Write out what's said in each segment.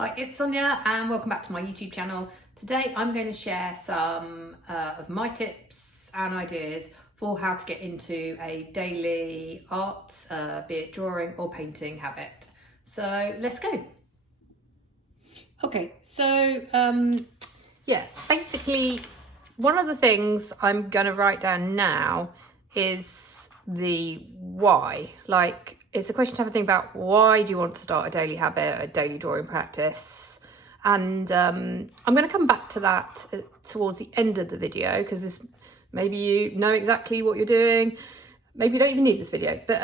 Hi, it's Sonia and welcome back to my YouTube channel. Today I'm going to share some of my tips and ideas for how to get into a daily art, be it drawing or painting habit. So let's go. Okay, so yeah, basically one of the things I'm going to write down now is the why. Like, it's a question to have a think about. Why do you want to start a daily habit, a daily drawing practice? And I'm going to come back to that towards the end of the video, because maybe you know exactly what you're doing. Maybe you don't even need this video, but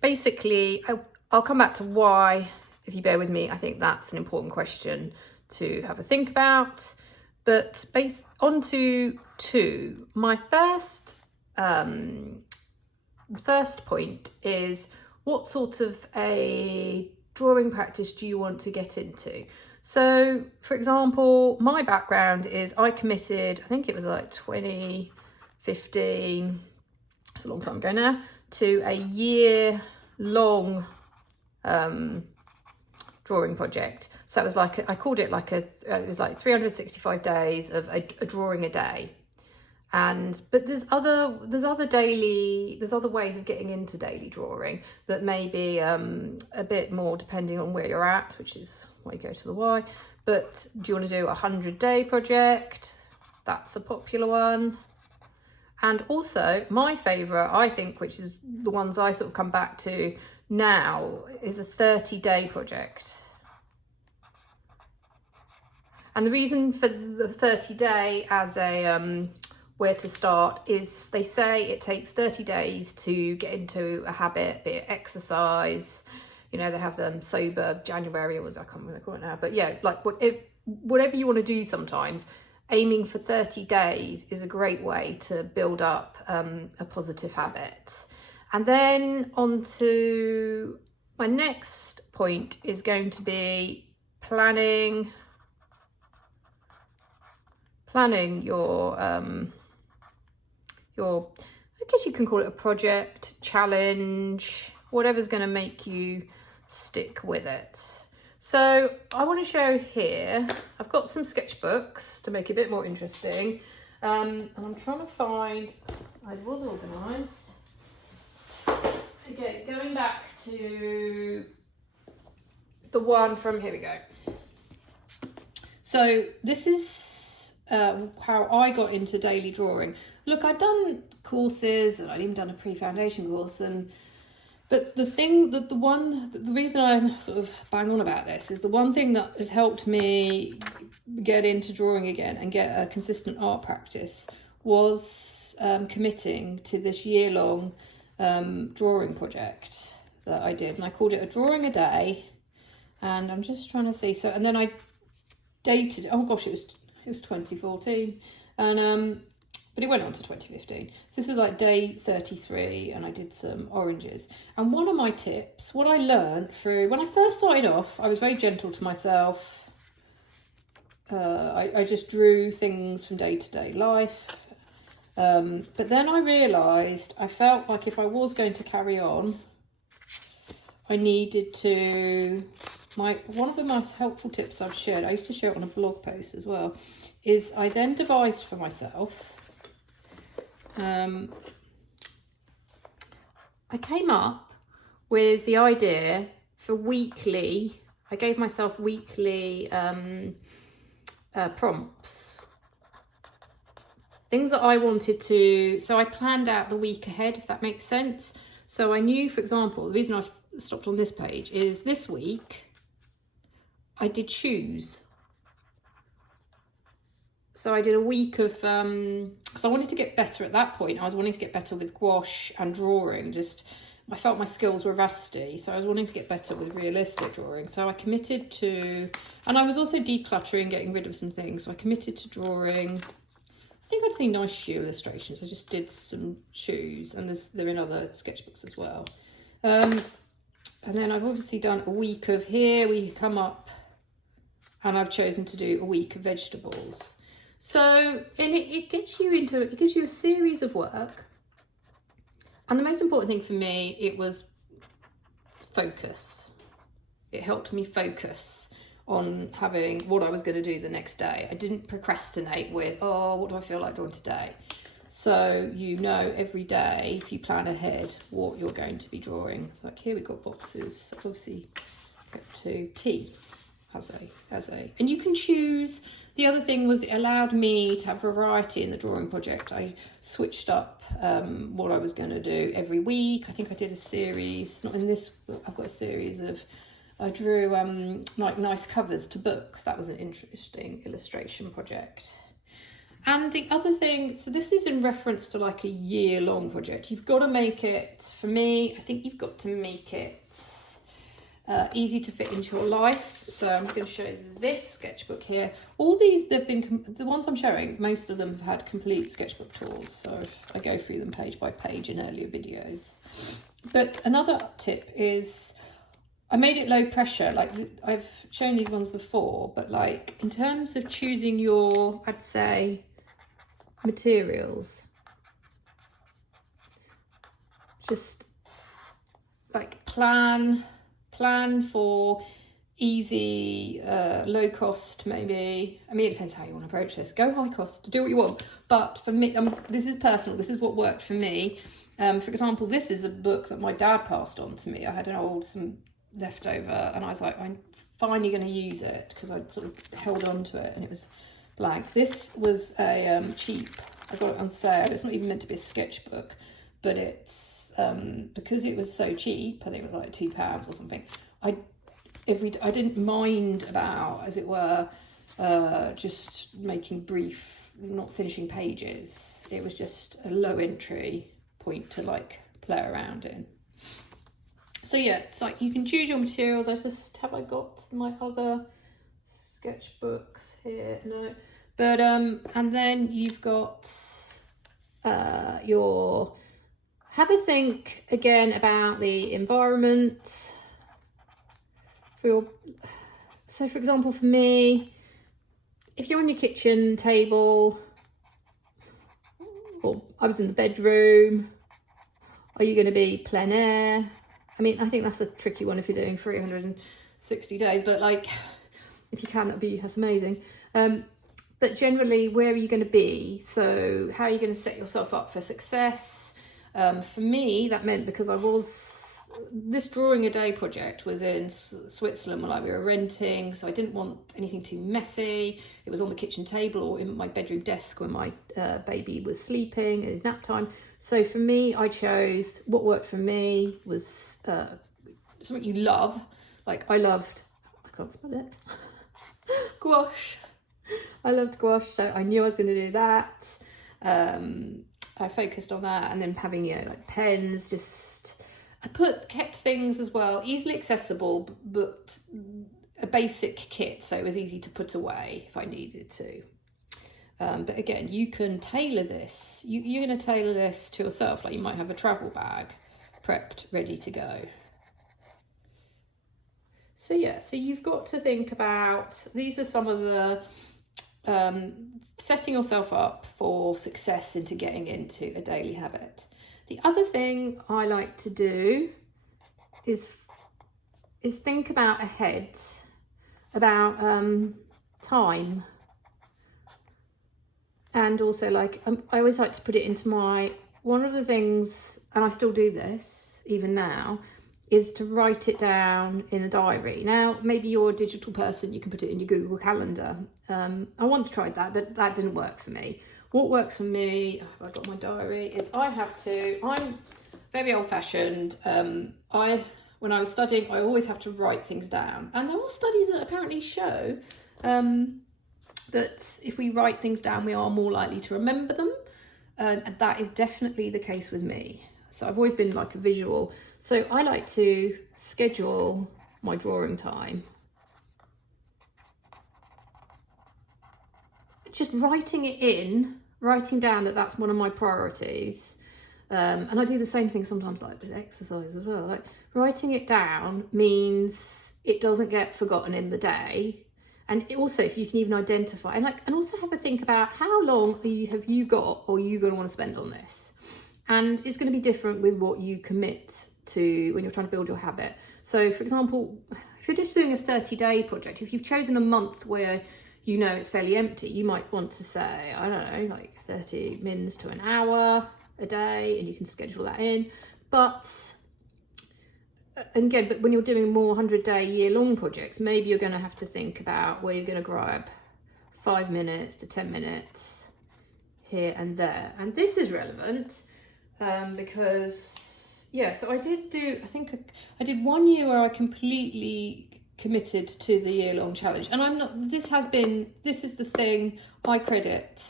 basically I'll come back to why. If you bear with me, I think that's an important question to have a think about. But on to two. My first point is, what sort of a drawing practice do you want to get into? So, for example, my background is I committed, I think it was like 2015, it's a long time ago now, to a year-long drawing project. So it was like, I called it like it was like 365 days of a drawing a day. But there's other ways of getting into daily drawing that may be a bit more depending on where you're at, which is why you go to the why. But do you want to do a 100-day project? That's a popular one. And also my favorite, I think, which is the ones I sort of come back to now, is a 30-day project. And the reason for the 30-day as a where to start is, they say it takes 30 days to get into a habit, be it exercise. You know, they have them sober January, I can't remember what they call it now, but yeah, like whatever you want to do, sometimes aiming for 30 days is a great way to build up a positive habit. And then on to my next point is going to be planning your, I guess you can call it a project, challenge, whatever's going to make you stick with it. So I want to show here, I've got some sketchbooks to make it a bit more interesting. And I'm trying to find, I was organised. Okay, going back to the one from, here we go. So this is how I got into daily drawing. Look, I'd done courses and I'd even done a pre-foundation course, but the reason I'm sort of bang on about this is the one thing that has helped me get into drawing again and get a consistent art practice was committing to this year-long drawing project that I did, and I called it a drawing a day. And I'm just trying to see, so, and then I dated, oh gosh, it was 2014, and but it went on to 2015. So this is like day 33, and I did some oranges. And one of my tips, what I learned through, when I first started off, I was very gentle to myself. I just drew things from day-to-day life. But then I realised, I felt like if I was going to carry on, I needed to, one of the most helpful tips I've shared, I used to share it on a blog post as well, is I then devised for myself, I came up with the idea for weekly, I gave myself weekly prompts, things that I wanted to, so I planned out the week ahead, if that makes sense. So I knew, for example, the reason I've stopped on this page is this week I did shoes. So I did a week of, because I wanted to get better at that point. I was wanting to get better with gouache and drawing. I felt my skills were rusty. So I was wanting to get better with realistic drawing. So I committed to, and I was also decluttering, getting rid of some things. So I committed to drawing. I think I'd seen nice shoe illustrations. I just did some shoes, and they're in other sketchbooks as well. And then I've obviously done a week of, here we come up, and I've chosen to do a week of vegetables. So, and it gets you into, it gives you a series of work. And the most important thing for me, it was focus. It helped me focus on having what I was going to do the next day. I didn't procrastinate with, oh, what do I feel like doing today? So you know every day, if you plan ahead, what you're going to be drawing. Like here we've got boxes, obviously up to tea as a, and you can choose. The other thing was it allowed me to have variety in the drawing project. I switched up what I was going to do every week. I think I did a series, not in this book, I've got a series of, I drew like nice covers to books. That was an interesting illustration project. And the other thing, so this is in reference to like a year-long project. You've got to make it, for me, I think you've got to make it easy to fit into your life. So I'm going to show you this sketchbook here. All these, they've been, the ones I'm showing, most of them have had complete sketchbook tools. So I go through them page by page in earlier videos. But another tip is, I made it low pressure. Like I've shown these ones before, but like in terms of choosing your, I'd say, materials, just like plan for easy, low cost maybe. I mean, it depends how you want to approach this. Go high cost, do what you want. But for me, this is personal. This is what worked for me. For example, this is a book that my dad passed on to me. I had some leftover, and I was like, I'm finally going to use it, because I sort of held on to it and it was blank. This was a cheap, I got it on sale. It's not even meant to be a sketchbook, but it's because it was so cheap, I think it was like £2 or something. I didn't mind about, as it were, just making brief, not finishing pages. It was just a low entry point to like play around in. So yeah, it's like you can choose your materials. Have I got my other sketchbooks here? No. But and then you've got have a think again about the environment for your, so for example, for me, if you're on your kitchen table, or I was in the bedroom, are you going to be plein air? I mean, I think that's a tricky one if you're doing 360 days, but like, if you can, that's amazing. But generally, where are you going to be? So how are you going to set yourself up for success? For me, that meant, because this drawing a day project was in Switzerland, where we were renting, so I didn't want anything too messy. It was on the kitchen table or in my bedroom desk when my baby was sleeping, it was nap time. So for me, I chose, what worked for me was something you love. Like I can't spell it, gouache. I loved gouache, so I knew I was going to do that. I focused on that, and then having, like pens, kept things as well, easily accessible, but a basic kit, so it was easy to put away if I needed to. But again, you can tailor this. You're going to tailor this to yourself. Like you might have a travel bag prepped, ready to go. So yeah, so you've got to think about, these are some of the setting yourself up for success into getting into a daily habit. The other thing I like to do is think about ahead, about time. And also, like, I always like to put it into one of the things, and I still do this even now, is to write it down in a diary. Now, maybe you're a digital person, you can put it in your Google Calendar. I once tried that, but that didn't work for me. What works for me, I've got my diary, is I'm very old fashioned. When I was studying, I always have to write things down. And there are studies that apparently show that if we write things down, we are more likely to remember them. And that is definitely the case with me. So I've always been like a visual. So I like to schedule my drawing time. Just writing down that that's one of my priorities. And I do the same thing sometimes, like with exercise as well. Like writing it down means it doesn't get forgotten in the day. And also, if you can even identify, and also have a think about how long have you got, or are you going to want to spend on this? And it's going to be different with what you commit to when you're trying to build your habit. So for example, if you're just doing a 30-day project, if you've chosen a month where you know it's fairly empty, you might want to say, I don't know, like 30 mins to an hour a day, and you can schedule that in. But again, but when you're doing more 100-day, year-long projects, maybe you're going to have to think about where you're going to grab 5 minutes to 10 minutes here and there. And this is relevant because, yeah, so I think I did 1 year where I completely committed to the year-long challenge. And I'm not, this is the thing I credit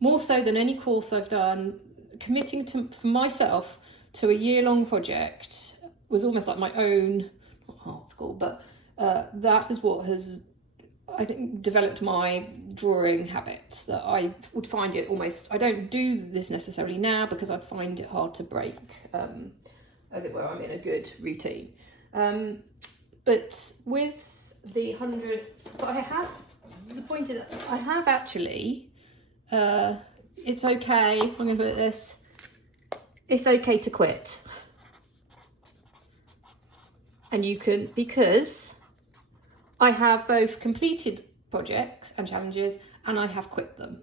more so than any course I've done. Committing for myself to a year-long project was almost like my own, not art school, but that is what has, I think, developed my drawing habits, that I would find it almost, I don't do this necessarily now because I'd find it hard to break, as it were. I'm in a good routine. But with the 100, the point is I have actually, it's okay, I'm going to put this, it's okay to quit. And you can, because I have both completed projects and challenges, and I have quit them.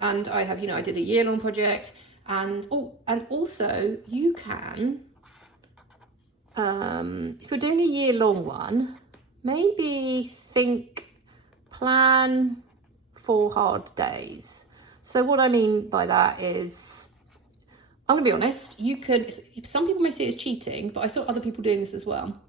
And I have, I did a year-long project, and also you can, if you're doing a year-long one, maybe plan for hard days. So what I mean by that is, I'm gonna be honest, some people may see it as cheating, but I saw other people doing this as well.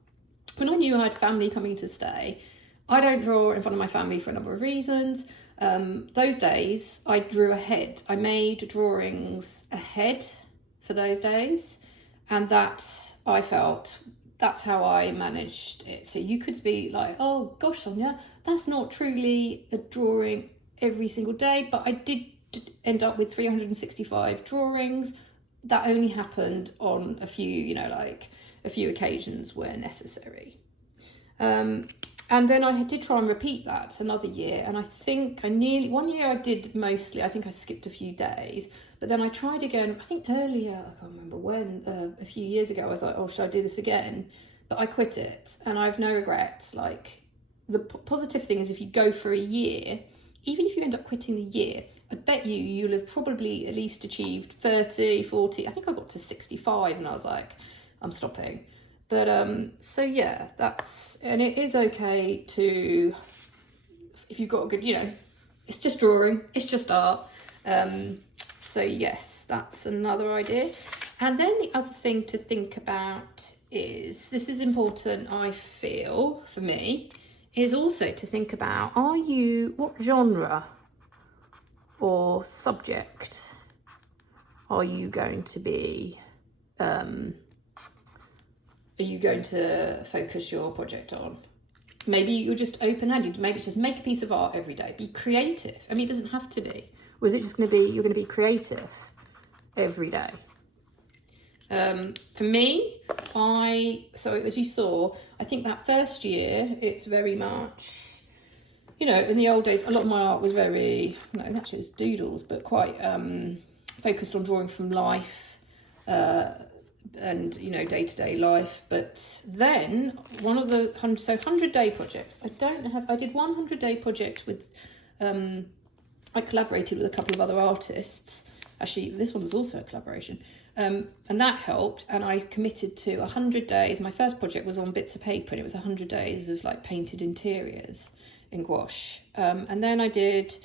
When I knew I had family coming to stay, I don't draw in front of my family for a number of reasons. Those days I drew ahead. I made drawings ahead for those days, and that I felt that's how I managed it. So you could be like, oh gosh, Sonia, that's not truly a drawing every single day, but I did end up with 365 drawings. That only happened on a few, like a few occasions where necessary. And then I did try and repeat that another year, and I think 1 year I did mostly, I think I skipped a few days, but then I tried again, I think earlier, I can't remember when, a few years ago, I was like, oh, should I do this again? But I quit it, and I have no regrets. Like, the positive thing is if you go for a year, even if you end up quitting the year, I bet you'll have probably at least achieved 30, 40, I think I got to 65, and I was like, I'm stopping. But so yeah, and it is okay to, if you've got a good, it's just drawing, it's just art. So yes, that's another idea. And then the other thing to think about is, this is important, I feel, for me, is also to think about, what genre or subject are you going to be, are you going to focus your project on? Maybe you're just open-handed. Maybe it's just make a piece of art every day. Be creative. I mean, it doesn't have to be. Or is it just going to be, you're going to be creative every day? For me, so as you saw, I think that first year, it's very much, in the old days, a lot of my art was very, actually it's doodles, but quite focused on drawing from life, and day-to-day life. But then one of the 100-day projects, I did one 100-day project with, I collaborated with a couple of other artists. Actually, this one was also a collaboration, and that helped. And I committed to 100 days. My first project was on bits of paper, and it was 100 days of like painted interiors in gouache. And then I did,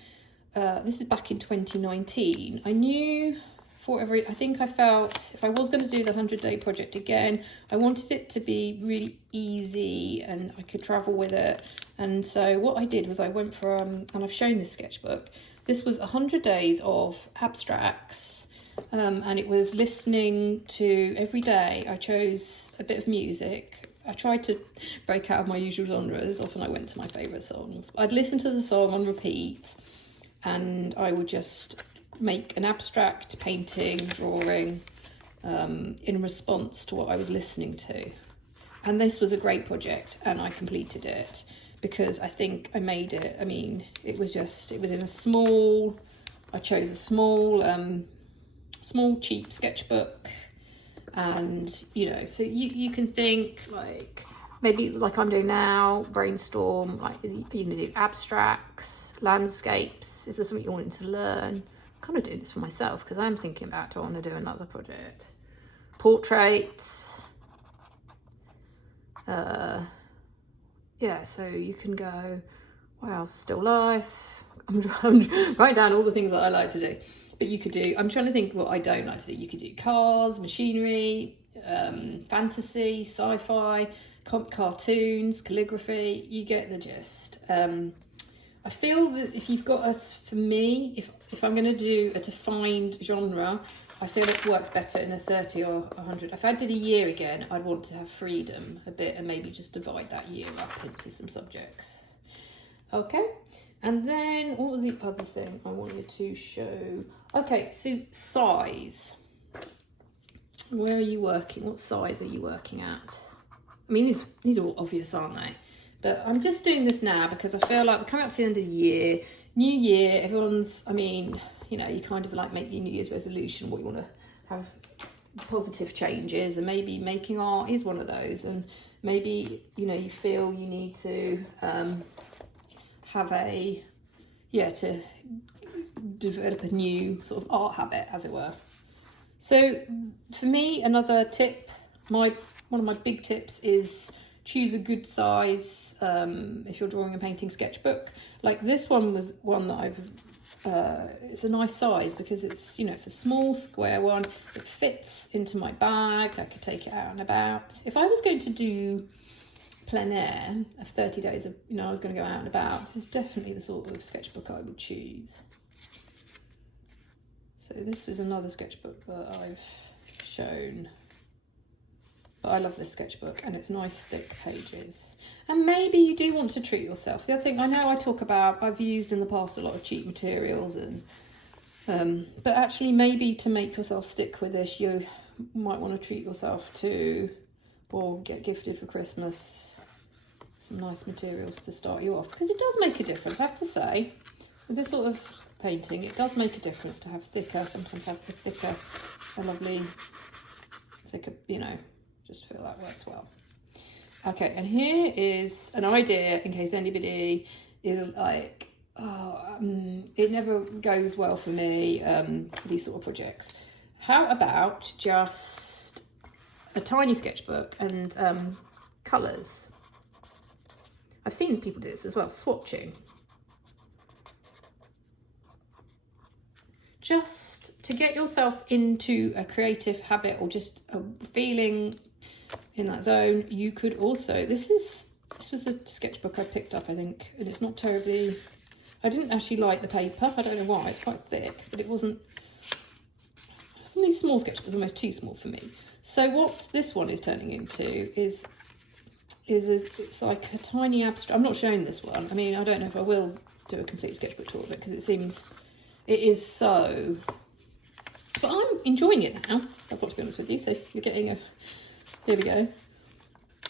this is back in 2019. I think I felt if I was going to do the 100-day project again, I wanted it to be really easy and I could travel with it. And so what I did was I went for, and I've shown this sketchbook, this was 100 days of abstracts, and it was listening to, every day I chose a bit of music. I tried to break out of my usual genres. Often I went to my favourite songs. I'd listen to the song on repeat, and I would just make an abstract painting, drawing, in response to what I was listening to. And this was a great project, and I completed it because I think I made it. I mean, it was in a small, I chose a small cheap sketchbook, and so you can think like, maybe like I'm doing now, brainstorm, like are you going to do abstracts, landscapes? Is there something you're wanting to learn? I'm kind of doing this for myself because I'm thinking about, do I want to do another project? Portraits. Yeah, so you can go, wow, still life. I'm writing down all the things that I like to do. But you could do, I'm trying to think what I don't like to do. You could do cars, machinery, fantasy, sci-fi, cartoons, calligraphy. You get the gist. I feel that if you've got for me, if I'm going to do a defined genre, I feel it works better in a 30 or 100. If I did a year again, I'd want to have freedom a bit and maybe just divide that year up into some subjects. Okay, and then what was the other thing I wanted to show? Okay, so size. Where are you working? What size are you working at? I mean, these are all obvious, aren't they? But I'm just doing this now because I feel like we're coming up to the end of the year. New year, everyone's, I mean, you know, you kind of like make your New Year's resolution, what you want to have positive changes, and maybe making art is one of those. And maybe, you know, you feel you need to have to develop a new sort of art habit, as it were. So for me, another tip, one of my big tips is choose a good size if you're drawing and painting sketchbook. Like this one was one that it's a nice size because it's, you know, it's a small square one. It fits into my bag. I could take it out and about. If I was going to do plein air of 30 days of, you know, I was going to go out and about, this is definitely the sort of sketchbook I would choose. So this was another sketchbook that I've shown. But I love this sketchbook, and it's nice thick pages. And maybe you do want to treat yourself. The other thing I know I talk about, I've used in the past a lot of cheap materials, and but actually maybe to make yourself stick with this, you might want to treat yourself to, or get gifted for Christmas, some nice materials to start you off. Because it does make a difference, I have to say. With this sort of painting, it does make a difference to have thicker, sometimes have the thicker, a lovely, thicker, you know, just feel that works well. Okay, and here is an idea in case anybody is like, it never goes well for me, these sort of projects. How about just a tiny sketchbook and colours? I've seen people do this as well, swatching. Just to get yourself into a creative habit or just a feeling in that zone, you could also, this was a sketchbook I picked up, I think, and it's not terribly, I didn't actually like the paper, I don't know why, it's quite thick, but it wasn't, some of these small sketchbooks are almost too small for me. So what this one is turning into is it's like a tiny abstract. I'm not showing this one, I mean, I don't know if I will do a complete sketchbook tour of it because it is so, but I'm enjoying it now, I've got to be honest with you, so you're getting a, here we go.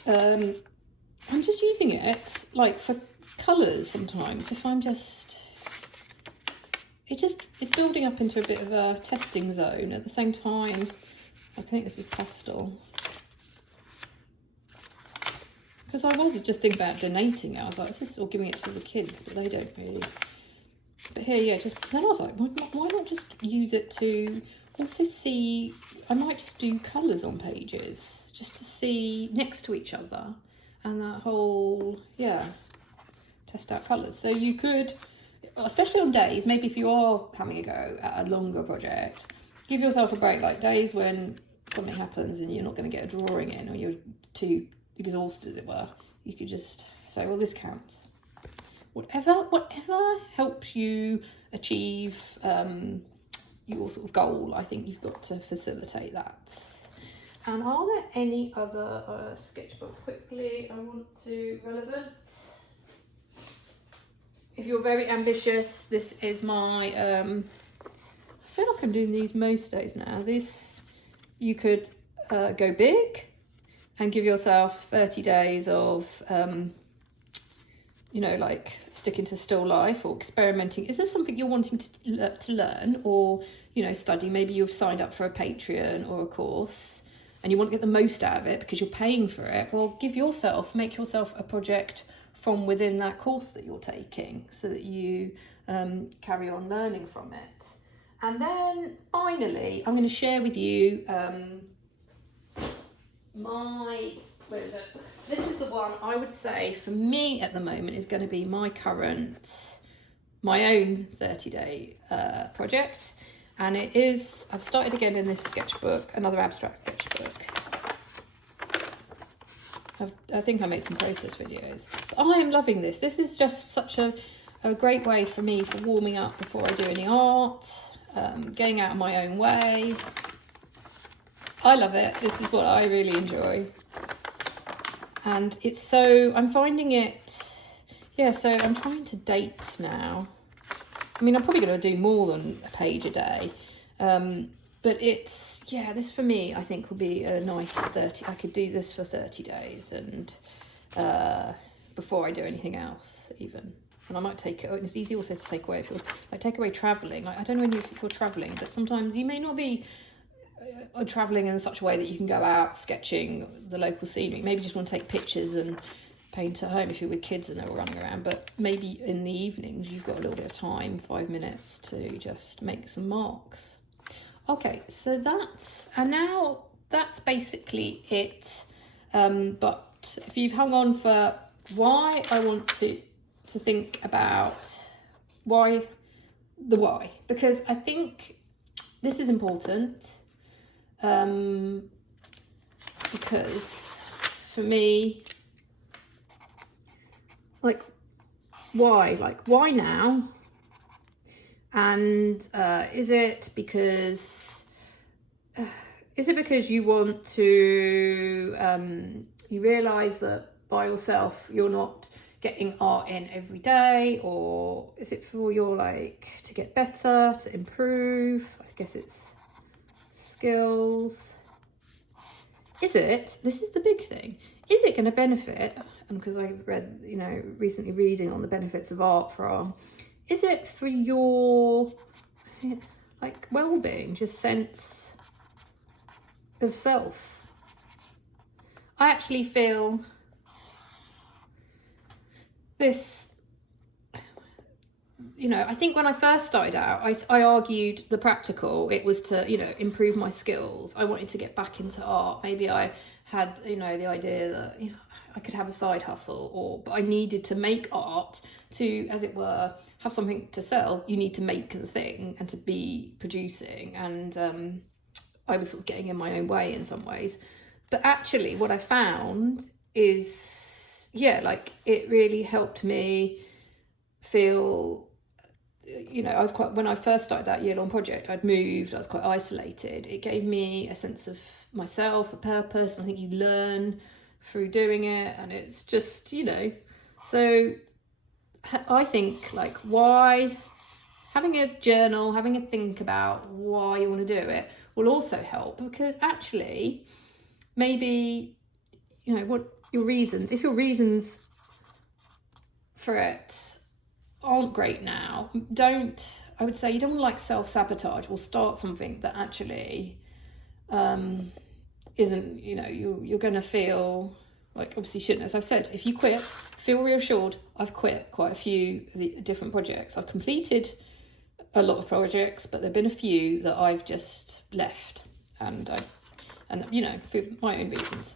I'm just using it like for colours sometimes. If I'm just, it's building up into a bit of a testing zone at the same time. I think this is pastel. Because I was just thinking about donating it. I was like, this is all giving it to the kids, but they don't really. But here, yeah, then I was like, why not just use it to also see, I might just do colours on pages. Just to see next to each other and that whole, yeah, test out colours. So you could, especially on days, maybe if you are having a go at a longer project, give yourself a break, like days when something happens and you're not going to get a drawing in or you're too exhausted, as it were. You could just say, well, this counts. Whatever helps you achieve your sort of goal, I think you've got to facilitate that. And are there any other sketchbooks quickly I want to relevant? If you're very ambitious, this is my, I feel like I'm doing these most days now. You could go big and give yourself 30 days of, you know, like sticking to still life or experimenting. Is there something you're wanting to learn or, you know, study? Maybe you've signed up for a Patreon or a course. and you want to get the most out of it because you're paying for it, well, make yourself a project from within that course that you're taking so that you carry on learning from it. And then finally, I'm going to share with you where is it? This is the one I would say for me at the moment is going to be my own 30-day project. And it is, I've started again in this sketchbook, another abstract sketchbook. I think I made some process videos. But I am loving this. This is just such a great way for me for warming up before I do any art, getting out of my own way. I love it. This is what I really enjoy. And it's so, I'm finding it, so I'm trying to date now. I mean, I'm probably going to do more than a page a day. But it's, this for me, I think will be a nice 30, I could do this for 30 days and before I do anything else even. And I might take it, it's easy also to take away if you're, take away travelling. I don't know if you're travelling, but sometimes you may not be travelling in such a way that you can go out sketching the local scenery. Maybe just want to take pictures and paint at home if you're with kids and they're all running around. But maybe in the evenings you've got a little bit of time, 5 minutes, to just make some marks. Okay, so that's basically it. But if you've hung on for why I want to think about why, because I think this is important. Because for me, why now? And is it because you want to you realise that by yourself you're not getting art in every day, or is it for your to get better, to improve? I guess it's skills. This is the big thing, is it going to benefit? And because I read, recently reading on the benefits of art for art, is it for your well-being, just sense of self? I actually feel this, I think when I first started out, I argued the practical, it was to, improve my skills. I wanted to get back into art. Maybe I had, the idea that, I could have a side hustle, but I needed to make art to, as it were, have something to sell. You need to make the thing and to be producing. And I was sort of getting in my own way in some ways. But actually what I found is, it really helped me feel, when I first started that year-long project, I'd moved, I was quite isolated. It gave me a sense of myself, a purpose. I think you learn through doing it, and it's just, so I think why, having a journal, having a think about why you want to do it will also help, because actually maybe, what your reasons, if your reasons for it aren't great now, I would say you don't self-sabotage or start something that actually isn't, you're going to feel obviously shouldn't. As I've said, if you quit, feel reassured. I've quit quite a few of the different projects. I've completed a lot of projects, but there've been a few that I've just left, and for my own reasons.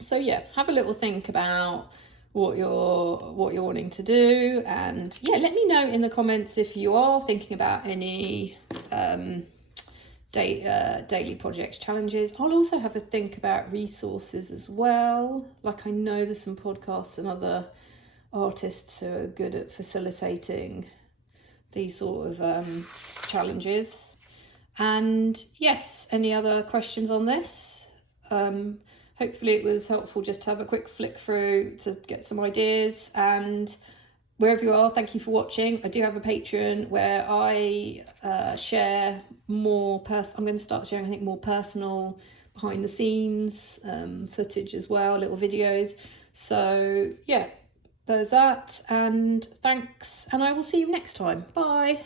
So have a little think about what you're wanting to do, and let me know in the comments if you are thinking about any daily projects challenges. I'll also have a think about resources as well. I know there's some podcasts and other artists who are good at facilitating these sort of challenges. And yes, any other questions on this? Hopefully it was helpful just to have a quick flick through to get some ideas. And wherever you are, thank you for watching. I do have a Patreon where I share more I'm going to start sharing, I think, more personal behind the scenes footage as well, little videos. So there's that, and thanks, and I will see you next time. Bye.